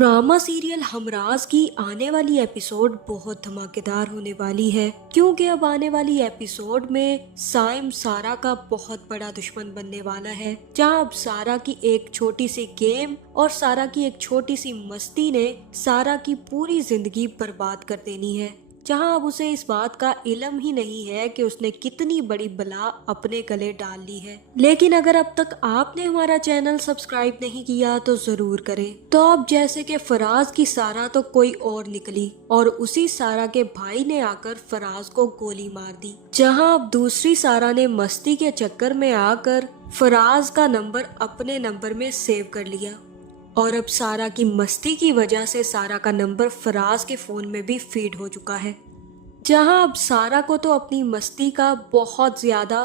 Drama serial Humraaz की आने वाली एपिसोड बहुत धमाकेदार होने वाली है, क्योंकि अब आने वाली एपिसोड में साइम सारा का बहुत बड़ा दुश्मन बनने वाला है। जहां अब सारा की एक छोटी सी गेम और सारा की एक छोटी सी मस्ती ने सारा की पूरी जिंदगी बर्बाद कर देनी है। जहां अब उसे इस बात का इल्म ही नहीं है कि उसने कितनी बड़ी बला अपने गले डाल ली है। लेकिन अगर अब तक आपने हमारा चैनल सब्सक्राइब नहीं किया तो जरूर करें। तो अब जैसे कि फराज की सारा तो कोई और निकली और उसी सारा के भाई ने आकर फराज को गोली मार दी। जहां अब दूसरी सारा ने मस्ती के चक्कर में आकर फराज का नंबर अपने नंबर में सेव कर लिया और अब सारा की मस्ती की वजह से सारा का नंबर फराज के फोन में भी फीड हो चुका है। जहां अब सारा को तो अपनी मस्ती का बहुत ज्यादा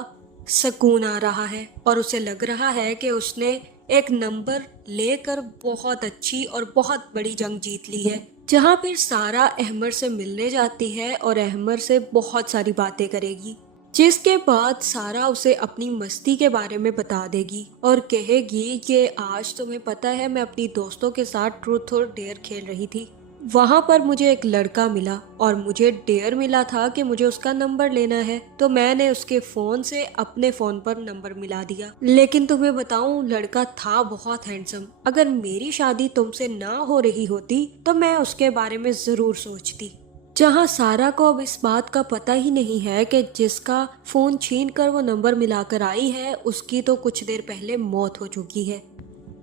सुकून आ रहा है और उसे लग रहा है कि उसने एक नंबर लेकर बहुत अच्छी और बहुत बड़ी जंग जीत ली है। जहां फिर सारा अहमद से मिलने जाती है और अहमद से बहुत सारी बातें करेगी, जिसके बाद सारा उसे अपनी मस्ती के बारे में बता देगी और कहेगी कि आज तुम्हें पता है मैं अपनी दोस्तों के साथ ट्रूथ और डेयर खेल रही थी। वहां पर मुझे एक लड़का मिला और मुझे डेयर मिला था कि मुझे उसका नंबर लेना है, तो मैंने उसके फोन से अपने फोन पर नंबर मिला दिया। लेकिन तुम्हें बताऊं, लड़का था बहुत हैंडसम। अगर मेरी शादी तुमसे ना हो रही होती तो मैं उसके बारे में जरूर सोचती। जहां सारा को अब इस बात का पता ही नहीं है कि जिसका फोन छीन कर वो नंबर मिलाकर आई है उसकी तो कुछ देर पहले मौत हो चुकी है।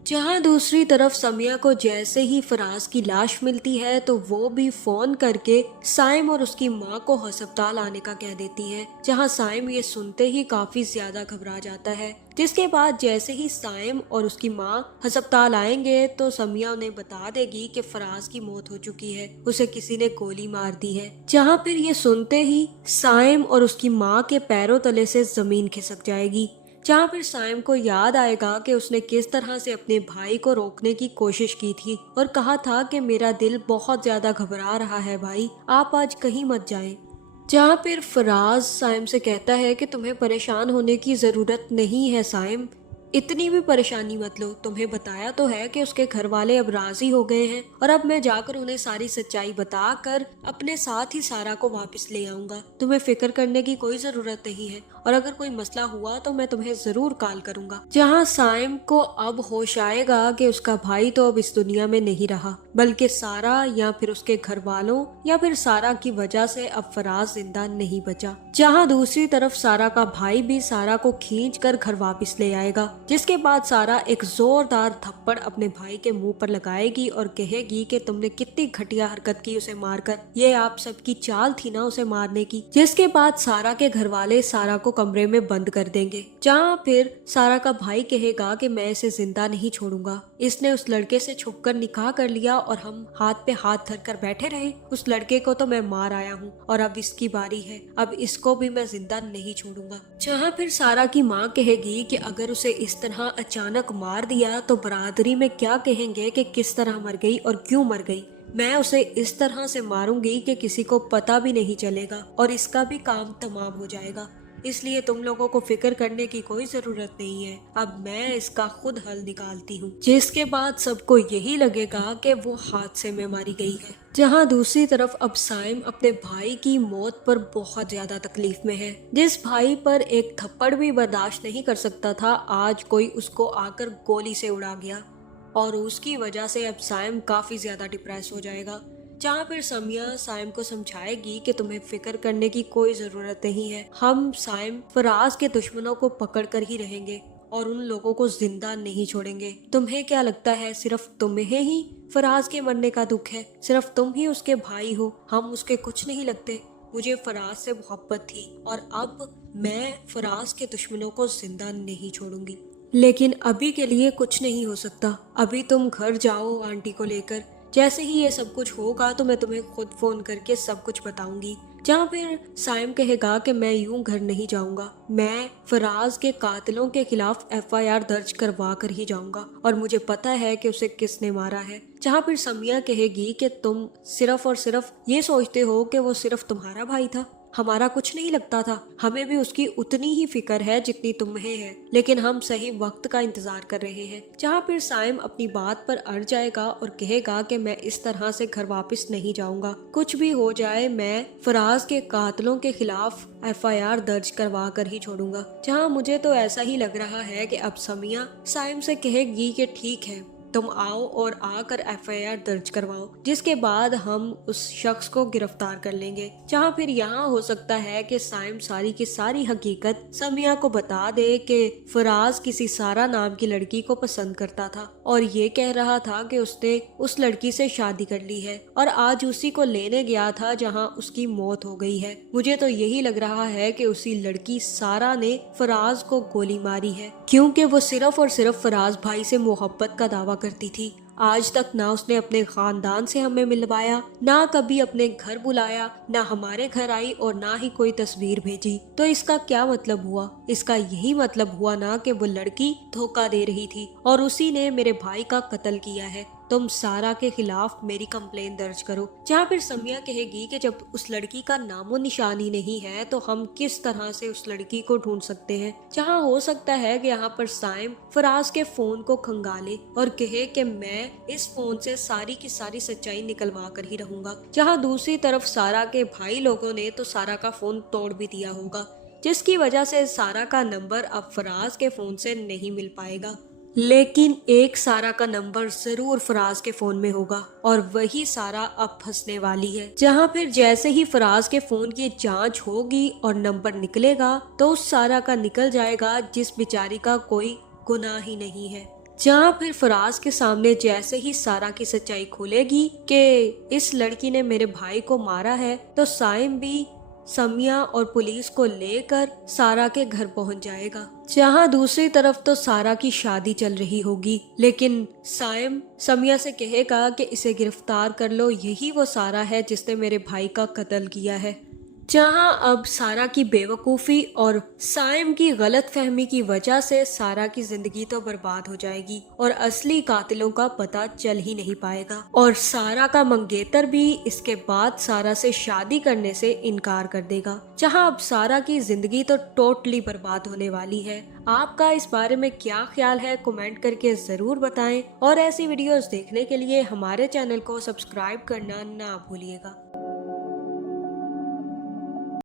जहां दूसरी तरफ समिया को जैसे ही फराज की लाश मिलती है तो वो भी फोन करके साइम और उसकी माँ को अस्पताल आने का कह देती है। जहां साइम ये सुनते ही काफी ज्यादा घबरा जाता है, जिसके बाद जैसे ही साइम और उसकी माँ अस्पताल आएंगे तो समिया उन्हें बता देगी कि फराज की मौत हो चुकी है, उसे किसी ने गोली मार दी है। जहां फिर ये सुनते ही साइम और उसकी माँ के पैरों तले से जमीन खिसक जाएगी। जहाँ फिर साइम को याद आएगा कि उसने किस तरह से अपने भाई को रोकने की कोशिश की थी और कहा था कि मेरा दिल बहुत ज्यादा घबरा रहा है भाई, आप आज कहीं मत जाएं। जहाँ फिर फराज साइम से कहता है कि तुम्हें परेशान होने की जरूरत नहीं है साइम, इतनी भी परेशानी मत लो। तुम्हें बताया तो है कि उसके घर वाले अब राजी हो गए हैं और अब मैं जाकर उन्हें सारी सच्चाई बताकर अपने साथ ही सारा को वापस ले आऊंगा। तुम्हें फिक्र करने की कोई जरूरत नहीं है और अगर कोई मसला हुआ तो मैं तुम्हें जरूर कॉल करूंगा। जहां साइम को अब होश आएगा कि उसका भाई तो अब इस दुनिया में नहीं रहा, बल्कि सारा या फिर उसके घर वालों या फिर सारा की वजह से अब फराज जिंदा नहीं बचा। जहां दूसरी तरफ सारा का भाई भी सारा को खींच कर घर वापस ले आएगा, जिसके बाद सारा एक जोरदार थप्पड़ अपने भाई के मुंह पर लगाएगी और कहेगी कि तुमने कितनी घटिया हरकत की उसे मारकर, ये आप सबकी चाल थी ना उसे मारने की। जिसके बाद सारा के घर वाले सारा को कमरे में बंद कर देंगे। जहाँ फिर सारा का भाई कहेगा कि मैं इसे जिंदा नहीं छोड़ूंगा, इसने उस लड़के से छुपकर निकाह कर लिया और हम हाथ पे हाथ धर कर बैठे रहे। उस लड़के को तो मैं मार आया हूँ और अब इसकी बारी है, अब इसको भी मैं जिंदा नहीं छोड़ूंगा। जहाँ फिर सारा की माँ कहेगी कि अगर उसे इस तरह अचानक मार दिया तो बरादरी में क्या कहेंगे कि किस तरह मर गई और क्यों मर गई। मैं उसे इस तरह से मारूंगी कि किसी को पता भी नहीं चलेगा और इसका भी काम तमाम हो जाएगा। इसलिए तुम लोगों को फिक्र करने की कोई जरूरत नहीं है, अब मैं इसका खुद हल निकालती हूँ। जिसके बाद सबको यही लगेगा कि वो हादसे में मारी गई है। जहाँ दूसरी तरफ अब साइम अपने भाई की मौत पर बहुत ज्यादा तकलीफ में है। जिस भाई पर एक थप्पड़ भी बर्दाश्त नहीं कर सकता था, आज कोई उसको आकर गोली से उड़ा गया और उसकी वजह से अब साइम काफी ज्यादा डिप्रेस हो जाएगा। जहाँ फिर समिया साइम को समझाएगी कि तुम्हें फिक्र करने की कोई जरूरत नहीं है, हम साइम फराज के दुश्मनों को पकड़ कर ही रहेंगे और उन लोगों को जिंदा नहीं छोड़ेंगे। तुम्हें क्या लगता है सिर्फ तुम्हें ही फराज के मरने का दुख है? सिर्फ तुम ही उसके भाई हो, हम उसके कुछ नहीं लगते। मुझे फराज से मोहब्बत थी और अब मैं फराज के दुश्मनों को जिंदा नहीं छोड़ूंगी। लेकिन अभी के लिए कुछ नहीं हो सकता। अभी तुम घर जाओ आंटी को लेकर, जैसे ही ये सब कुछ होगा तो मैं तुम्हें खुद फोन करके सब कुछ बताऊंगी। जहाँ फिर साइम कहेगा कि मैं यूं घर नहीं जाऊंगा, मैं फराज के कातिलों के खिलाफ FIR दर्ज करवा कर ही जाऊंगा और मुझे पता है कि उसे किसने मारा है। जहाँ फिर समिया कहेगी कि तुम सिर्फ और सिर्फ ये सोचते हो कि वो सिर्फ तुम्हारा भाई था, हमारा कुछ नहीं लगता था, हमें भी उसकी उतनी ही फिक्र है जितनी तुम्हें है, लेकिन हम सही वक्त का इंतजार कर रहे हैं। जहाँ फिर साइम अपनी बात पर अड़ जाएगा और कहेगा कि मैं इस तरह से घर वापस नहीं जाऊंगा, कुछ भी हो जाए मैं फराज के कातलों के खिलाफ FIR दर्ज करवा कर ही छोड़ूंगा। जहाँ मुझे तो ऐसा ही लग रहा है कि अब समिया साइम से कहेगी कि ठीक है, तुम आओ और आकर FIR दर्ज करवाओ, जिसके बाद हम उस शख्स को गिरफ्तार कर लेंगे। जहाँ फिर यहाँ हो सकता है कि साइम सारी की सारी हकीकत समिया को बता दे कि फराज किसी सारा नाम की लड़की को पसंद करता था और ये कह रहा था कि उसने उस लड़की से शादी कर ली है और आज उसी को लेने गया था जहाँ उसकी मौत हो गई है। मुझे तो यही लग रहा है कि उसी लड़की सारा ने फराज को गोली मारी है, क्योंकि वो सिर्फ और सिर्फ फराज भाई से मोहब्बत का दावा करती थी। आज तक ना उसने अपने खानदान से हमें मिलवाया, ना कभी अपने घर बुलाया, ना हमारे घर आई और ना ही कोई तस्वीर भेजी। तो इसका क्या मतलब हुआ? इसका यही मतलब हुआ ना कि वो लड़की धोखा दे रही थी और उसी ने मेरे भाई का कत्ल किया है। तुम सारा के खिलाफ मेरी कंप्लेन दर्ज करो। जहाँ फिर समिया कहेगी कि जब उस लड़की का नामो निशानी नहीं है तो हम किस तरह से उस लड़की को ढूंढ सकते हैं। जहाँ हो सकता है कि यहाँ पर साइम फराज के फोन को खंगाले और कहे कि मैं इस फोन से सारी की सारी सच्चाई निकलवा कर ही रहूंगा। जहाँ दूसरी तरफ सारा के भाई लोगों ने तो सारा का फोन तोड़ भी दिया होगा, जिसकी वजह से सारा का नंबर अब फराज के फोन से नहीं मिल पाएगा। लेकिन एक सारा का नंबर जरूर फराज के फोन में होगा और वही सारा अब फंसने वाली है। जहाँ फिर जैसे ही फराज के फोन की जांच होगी और नंबर निकलेगा तो उस सारा का निकल जाएगा जिस बेचारी का कोई गुनाह ही नहीं है। जहाँ फिर फराज के सामने जैसे ही सारा की सच्चाई खुलेगी कि इस लड़की ने मेरे भाई को मारा है, तो साइम भी समिया और पुलिस को लेकर सारा के घर पहुंच जाएगा। जहां दूसरी तरफ तो सारा की शादी चल रही होगी, लेकिन साइम समिया से कहेगा कि इसे गिरफ्तार कर लो, यही वो सारा है जिसने मेरे भाई का कत्ल किया है। जहां अब सारा की बेवकूफ़ी और साइम की गलत फहमी की वजह से सारा की जिंदगी तो बर्बाद हो जाएगी और असली कातिलों का पता चल ही नहीं पाएगा और सारा का मंगेतर भी इसके बाद सारा से शादी करने से इनकार कर देगा। जहां अब सारा की जिंदगी तो टोटली बर्बाद होने वाली है। आपका इस बारे में क्या ख्याल है, कमेंट करके जरूर बताएं और ऐसी वीडियोस देखने के लिए हमारे चैनल को सब्सक्राइब करना ना भूलिएगा।